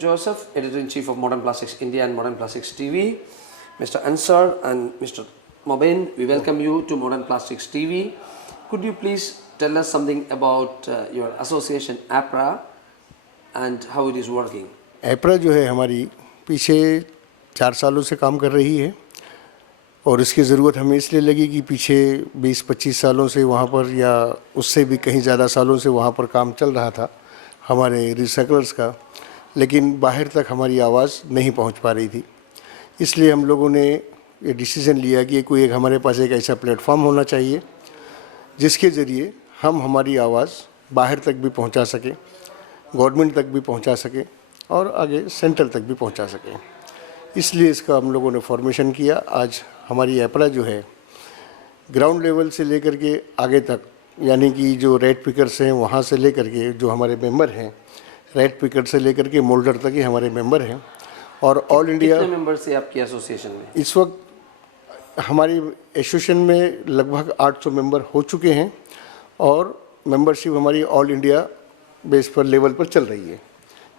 Joseph, Editor-in-Chief of Modern Plastics India and Modern Plastics TV, Mr. Ansar and Mr. Mobin. We welcome you to Modern Plastics TV. Could you please tell us something about your association APRA and how it is working? APRA जो है हमारी पीछे 4 सालों से काम कर रही है और इसकी ज़रूरत हमें इसलिए लगी कि पीछे 20-25 सालों से वहाँ पर या उससे भी कहीं ज़्यादा सालों से वहाँ पर काम चल रहा था हमारे रिसाइकलर्स का, लेकिन बाहर तक हमारी आवाज़ नहीं पहुँच पा रही थी। इसलिए हम लोगों ने ये डिसीज़न लिया कि कोई एक हमारे पास एक ऐसा प्लेटफॉर्म होना चाहिए जिसके ज़रिए हम हमारी आवाज़ बाहर तक भी पहुँचा सकें, गवर्नमेंट तक भी पहुँचा सकें और आगे सेंटर तक भी पहुँचा सकें। इसलिए इसका हम लोगों ने फॉर्मेशन किया। आज हमारी एपरा जो है ग्राउंड लेवल से लेकर के आगे तक, यानी कि जो रेड पिकर्स हैं वहाँ से लेकर के जो हमारे मेंबर हैं, रेड पिकर से लेकर के मोल्डर तक ही हमारे मेंबर हैं। और ऑल इंडिया कितने मेंबर्स हैं आपकी एसोसिएशन में? इस वक्त हमारी एसोसिएशन में लगभग 800 मेंबर हो चुके हैं और मेंबरशिप हमारी ऑल इंडिया बेस पर लेवल पर चल रही है।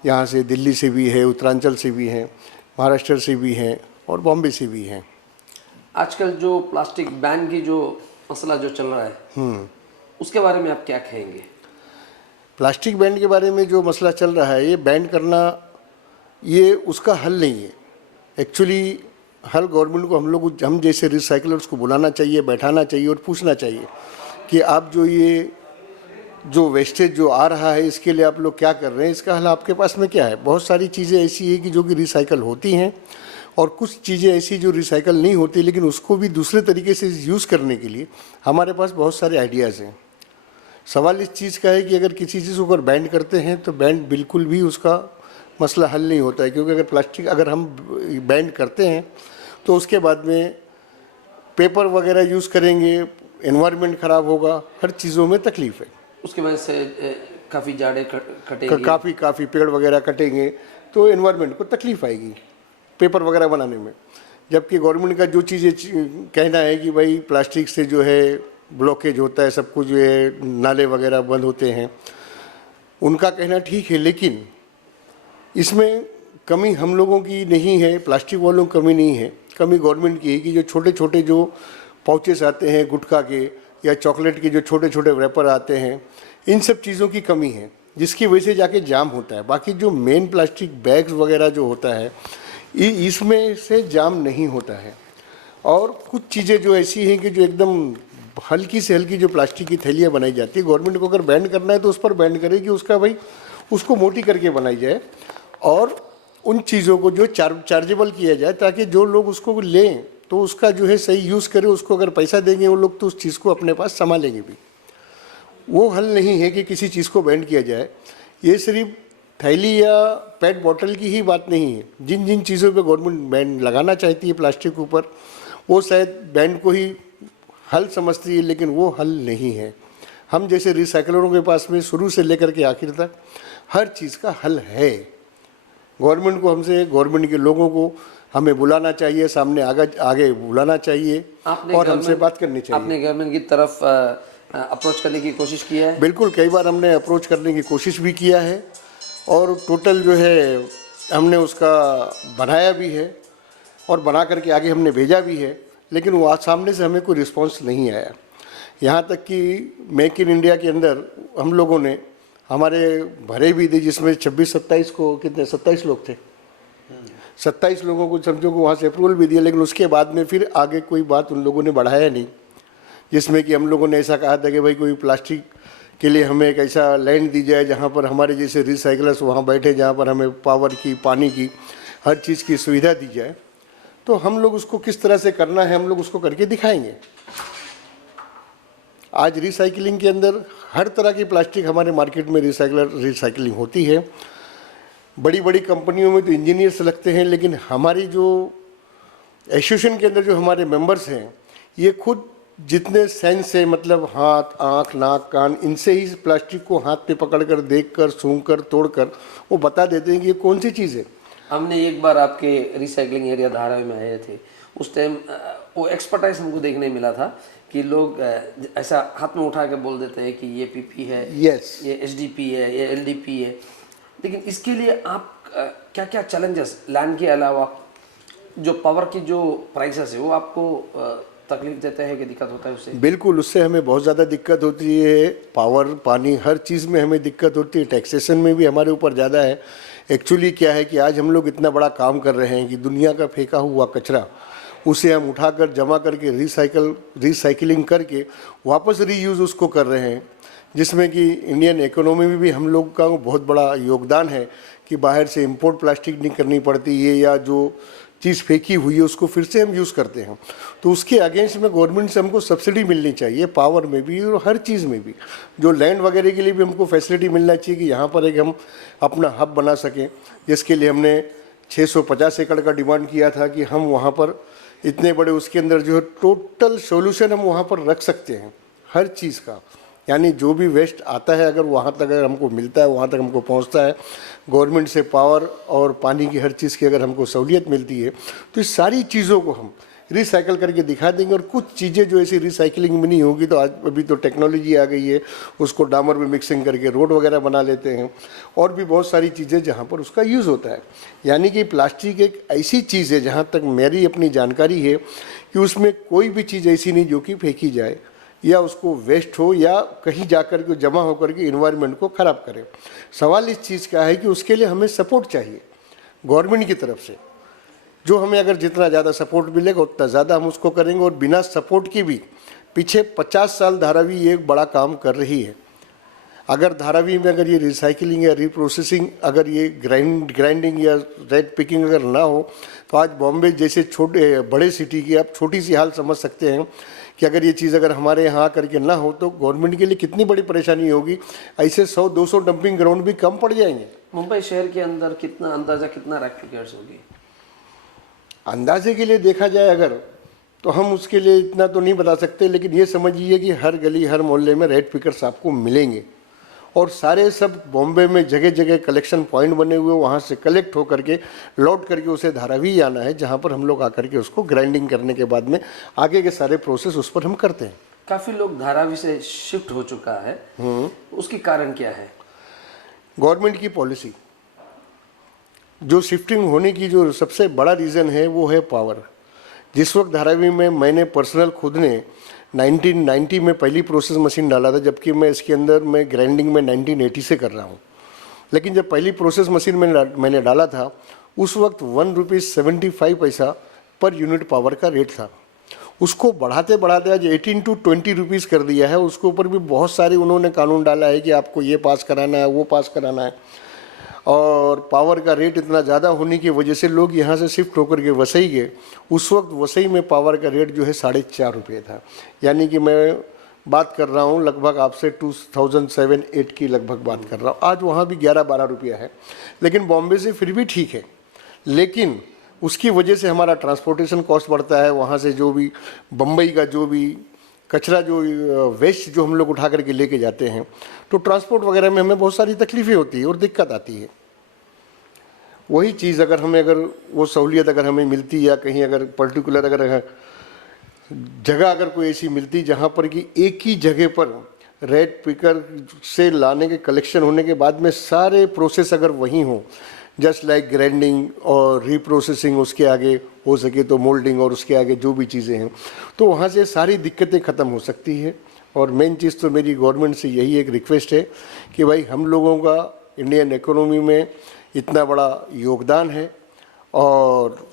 यहाँ से दिल्ली से भी है, उत्तरांचल से भी हैं, महाराष्ट्र से भी हैं और बॉम्बे से भी हैं। आजकल जो प्लास्टिक बैन की जो मसला जो चल रहा है उसके बारे में आप क्या कहेंगे? प्लास्टिक बैन के बारे में जो मसला चल रहा है, ये बैन करना ये उसका हल नहीं है। एक्चुअली हर गवर्नमेंट को हम जैसे रिसाइकलर्स को बुलाना चाहिए, बैठाना चाहिए और पूछना चाहिए कि आप जो वेस्टेज जो आ रहा है इसके लिए आप लोग क्या कर रहे हैं, इसका हल आपके पास में क्या है। बहुत सारी चीज़ें ऐसी है कि जो कि रिसाइकल होती हैं और कुछ चीज़ें ऐसी जो रिसाइकल नहीं होती, लेकिन उसको भी दूसरे तरीके से यूज़ करने के लिए हमारे पास बहुत सारे आइडियाज़ हैं। सवाल इस चीज़ का है कि अगर किसी चीज़ को अगर बैन करते हैं तो बैन बिल्कुल भी उसका मसला हल नहीं होता है, क्योंकि अगर प्लास्टिक अगर हम बैन करते हैं तो उसके बाद में पेपर वगैरह यूज़ करेंगे, एनवायरनमेंट ख़राब होगा, हर चीज़ों में तकलीफ़ है। उसकी वजह से काफ़ी जाड़े कटेंगे, काफ़ी पेड़ वगैरह कटेंगे तो एनवायरनमेंट को तकलीफ़ आएगी पेपर वगैरह बनाने में। जबकि गवर्नमेंट का जो चीज़ें कहना है कि भाई प्लास्टिक से जो है ब्लॉकेज होता है, सब कुछ जो है नाले वगैरह बंद होते हैं, उनका कहना ठीक है, लेकिन इसमें कमी हम लोगों की नहीं है, प्लास्टिक वालों की कमी नहीं है, कमी गवर्नमेंट की है कि जो छोटे छोटे जो पाउचेस आते हैं गुटखा के या चॉकलेट के जो छोटे छोटे रैपर आते हैं, इन सब चीज़ों की कमी है जिसकी वजह से जाके जाम होता है। बाकी जो मेन प्लास्टिक बैग्स वगैरह जो होता है इसमें से जाम नहीं होता है। और कुछ चीज़ें जो ऐसी हैं कि जो एकदम हल्की से हल्की जो प्लास्टिक की थैलियाँ बनाई जाती है, गवर्नमेंट को अगर बैन करना है तो उस पर बैन करे कि उसका भाई उसको मोटी करके बनाई जाए और उन चीज़ों को जो चार्जेबल किया जाए ताकि जो लोग उसको लें तो उसका जो है सही यूज़ करें। उसको अगर पैसा देंगे वो लोग तो उस चीज़ को अपने पास संभालेंगे भी। वो हल नहीं है कि किसी चीज़ को बैन किया जाए। ये सिर्फ थैली या पेट बॉटल की ही बात नहीं है। जिन जिन चीज़ों पे गवर्नमेंट बैन लगाना चाहती है प्लास्टिक के ऊपर, वो शायद बैन को ही हल समझती है, लेकिन वो हल नहीं है। हम जैसे रिसाइकलरों के पास में शुरू से लेकर के आखिर तक हर चीज़ का हल है। गवर्नमेंट को गवर्नमेंट के लोगों को हमें बुलाना चाहिए, सामने आगे बुलाना चाहिए और हमसे बात करनी चाहिए। आपने गवर्नमेंट की तरफ अप्रोच करने की कोशिश किया है? बिल्कुल, कई बार हमने अप्रोच करने की कोशिश भी किया है और टोटल जो है हमने उसका बनाया भी है और बना करके आगे हमने भेजा भी है, लेकिन वो आज सामने से हमें कोई रिस्पांस नहीं आया। यहाँ तक कि मेक इन इंडिया के अंदर हम लोगों ने हमारे भरे भी थे, जिसमें 26-27 को कितने 27 लोग थे, 27 लोगों को समझो को वहाँ से अप्रूवल भी दिया, लेकिन उसके बाद में फिर आगे कोई बात उन लोगों ने बढ़ाया नहीं। जिसमें कि हम लोगों ने ऐसा कहा था कि भाई कोई प्लास्टिक के लिए हमें एक ऐसा लैंड दी जाए जहाँ पर हमारे जैसे रिसाइकलर्स वहाँ बैठे, जहाँ पर हमें पावर की, पानी की, हर चीज़ की सुविधा दी जाए। तो हम लोग उसको किस तरह से करना है हम लोग उसको करके दिखाएंगे। आज रिसाइकलिंग के अंदर हर तरह की प्लास्टिक हमारे मार्केट में रिसाइकलिंग होती है। बड़ी बड़ी कंपनियों में तो इंजीनियर्स लगते हैं, लेकिन हमारी जो एसोसिएशन के अंदर जो हमारे मेंबर्स हैं, ये खुद जितने सेंस से, मतलब हाथ, आँख, नाक, कान, इनसे ही प्लास्टिक को हाथ पे पकड़कर, देखकर, सूंघकर, तोड़कर वो बता देते हैं कि ये कौन सी चीज़ है। हमने एक बार आपके रिसाइकलिंग एरिया धारावी में आए थे, उस टाइम वो एक्सपर्टाइज हमको देखने मिला था कि लोग ऐसा हाथ में उठा के बोल देते हैं कि ये पीपी है, यस, ये एचडीपी है, ये एलडीपी है। लेकिन इसके लिए आप क्या क्या चैलेंजेस, लैंड के अलावा जो पावर की जो प्राइसेस है वो आपको तकलीफ देते हैं कि दिक्कत होता है उससे? बिल्कुल, उससे हमें बहुत ज़्यादा दिक्कत होती है। पावर, पानी, हर चीज़ में हमें दिक्कत होती है। टैक्सेशन में भी हमारे ऊपर ज़्यादा है। एक्चुअली क्या है कि आज हम लोग इतना बड़ा काम कर रहे हैं कि दुनिया का फेंका हुआ कचरा उसे हम उठाकर जमा करके रिसाइकलिंग करके वापस रीयूज़ उसको कर रहे हैं, जिसमें कि इंडियन इकोनॉमी में भी हम लोग का बहुत बड़ा योगदान है कि बाहर से इंपोर्ट प्लास्टिक नहीं करनी पड़ती है, या जो चीज़ फेंकी हुई है उसको फिर से हम यूज़ करते हैं। तो उसके अगेंस्ट में गवर्नमेंट से हमको सब्सिडी मिलनी चाहिए, पावर में भी और हर चीज़ में भी। जो लैंड वगैरह के लिए भी हमको फैसिलिटी मिलना चाहिए कि यहाँ पर एक हम अपना हब बना सकें, जिसके लिए हमने 650 एकड़ का डिमांड किया था कि हम वहाँ पर इतने बड़े उसके अंदर जो है टोटल सॉल्यूशन हम वहाँ पर रख सकते हैं हर चीज़ का। यानी जो भी वेस्ट आता है अगर वहाँ तक अगर हमको मिलता है, वहाँ तक हमको पहुँचता है, गवर्नमेंट से पावर और पानी की हर चीज़ की अगर हमको सहूलियत मिलती है, तो इस सारी चीज़ों को हम रिसाइकल करके दिखा देंगे। और कुछ चीज़ें जो ऐसी रिसाइकलिंग में नहीं होगी, तो आज अभी तो टेक्नोलॉजी आ गई है, उसको डामर में मिक्सिंग करके रोड वगैरह बना लेते हैं, और भी बहुत सारी चीज़ें जहाँ पर उसका यूज़ होता है। यानी कि प्लास्टिक एक ऐसी चीज़ है, जहाँ तक मेरी अपनी जानकारी है, कि उसमें कोई भी चीज़ ऐसी नहीं जो कि फेंकी जाए या उसको वेस्ट हो या कहीं जाकर के जमा होकर के इन्वायरमेंट को ख़राब करे। सवाल इस चीज़ का है कि उसके लिए हमें सपोर्ट चाहिए गवर्नमेंट की तरफ से। जो हमें अगर जितना ज़्यादा सपोर्ट मिलेगा उतना ज़्यादा हम उसको करेंगे। और बिना सपोर्ट की भी पीछे 50 साल धारावी ये एक बड़ा काम कर रही है। अगर धारावी में अगर ये रिसाइकलिंग या रिप्रोसेसिंग, अगर ये ग्राइंडिंग या रेड पिकिंग अगर ना हो, तो आज बॉम्बे जैसे छोटे बड़े सिटी की आप छोटी सी हाल समझ सकते हैं कि अगर ये चीज़ अगर हमारे यहाँ करके ना हो तो गवर्नमेंट के लिए कितनी बड़ी परेशानी होगी। ऐसे 100-200 डंपिंग ग्राउंड भी कम पड़ जाएंगे। मुंबई शहर के अंदर कितना अंदाजा कितना रेड पिकर्स होगी? अंदाजे के लिए देखा जाए अगर, तो हम उसके लिए इतना तो नहीं बता सकते, लेकिन ये समझिए कि हर गली हर मोहल्ले में रेड पिकर्स आपको मिलेंगे। और सारे सब बॉम्बे में जगह जगह कलेक्शन पॉइंट बने हुए, वहाँ से कलेक्ट होकर के लौट करके उसे धारावी आना है, जहाँ पर हम लोग आकर के उसको ग्राइंडिंग करने के बाद में आगे के सारे प्रोसेस उस पर हम करते हैं। काफ़ी लोग धारावी से शिफ्ट हो चुका है, उसकी कारण क्या है? गवर्नमेंट की पॉलिसी। जो शिफ्टिंग होने की जो सबसे बड़ा रीज़न है वो है पावर। जिस वक्त धारावी में मैंने पर्सनल खुद ने 1990 में पहली प्रोसेस मशीन डाला था, जबकि मैं इसके अंदर मैं ग्राइंडिंग में 1980 से कर रहा हूँ। लेकिन जब पहली प्रोसेस मशीन मैंने डाला था, उस वक्त ₹1.75 पर यूनिट पावर का रेट था। उसको बढ़ाते बढ़ाते आज 18 to 20 रुपीज़ कर दिया है। उसके ऊपर भी बहुत सारे उन्होंने कानून डाला है कि आपको ये पास कराना है, वो पास कराना है। और पावर का रेट इतना ज़्यादा होने की वजह से लोग यहाँ से शिफ्ट होकर के वसई गए। उस वक्त वसई में पावर का रेट जो है ₹4.5 था। यानी कि मैं बात कर रहा हूँ लगभग आपसे 2007-8 की लगभग बात कर रहा हूँ। आज वहाँ भी 11-12 रुपया है, लेकिन बॉम्बे से फिर भी ठीक है। लेकिन उसकी वजह से हमारा ट्रांसपोर्टेशन कॉस्ट बढ़ता है। वहाँ से जो भी बम्बई का जो भी कचरा जो वेस्ट जो हम लोग उठा करके लेके जाते हैं, तो ट्रांसपोर्ट वगैरह में हमें बहुत सारी तकलीफ़ें होती है और दिक्कत आती है। वही चीज़ अगर वो सहूलियत अगर हमें मिलती, या कहीं अगर पर्टिकुलर अगर जगह अगर कोई ऐसी मिलती जहाँ पर कि एक ही जगह पर रेड पिकर से लाने के कलेक्शन होने के बाद में सारे प्रोसेस अगर वहीं हो, जस्ट लाइक ग्राइंडिंग और रीप्रोसेसिंग, उसके आगे हो सके तो मोल्डिंग और उसके आगे जो भी चीज़ें हैं, तो वहाँ से सारी दिक्कतें ख़त्म हो सकती है। और मेन चीज़ तो मेरी गवर्नमेंट से यही एक रिक्वेस्ट है कि भाई हम लोगों का इंडियन इकोनॉमी में इतना बड़ा योगदान है, और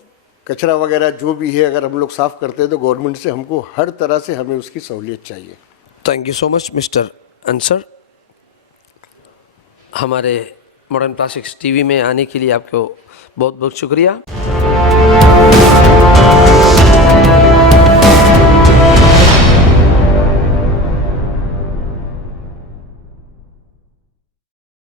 कचरा वगैरह जो भी है अगर हम लोग साफ़ करते हैं तो गवर्नमेंट से हमको हर तरह से हमें उसकी सहूलियत चाहिए। Thank you so much mister Ansar. हमारे मॉडर्न प्लास्टिक्स टीवी में आने के लिए आपको बहुत बहुत शुक्रिया।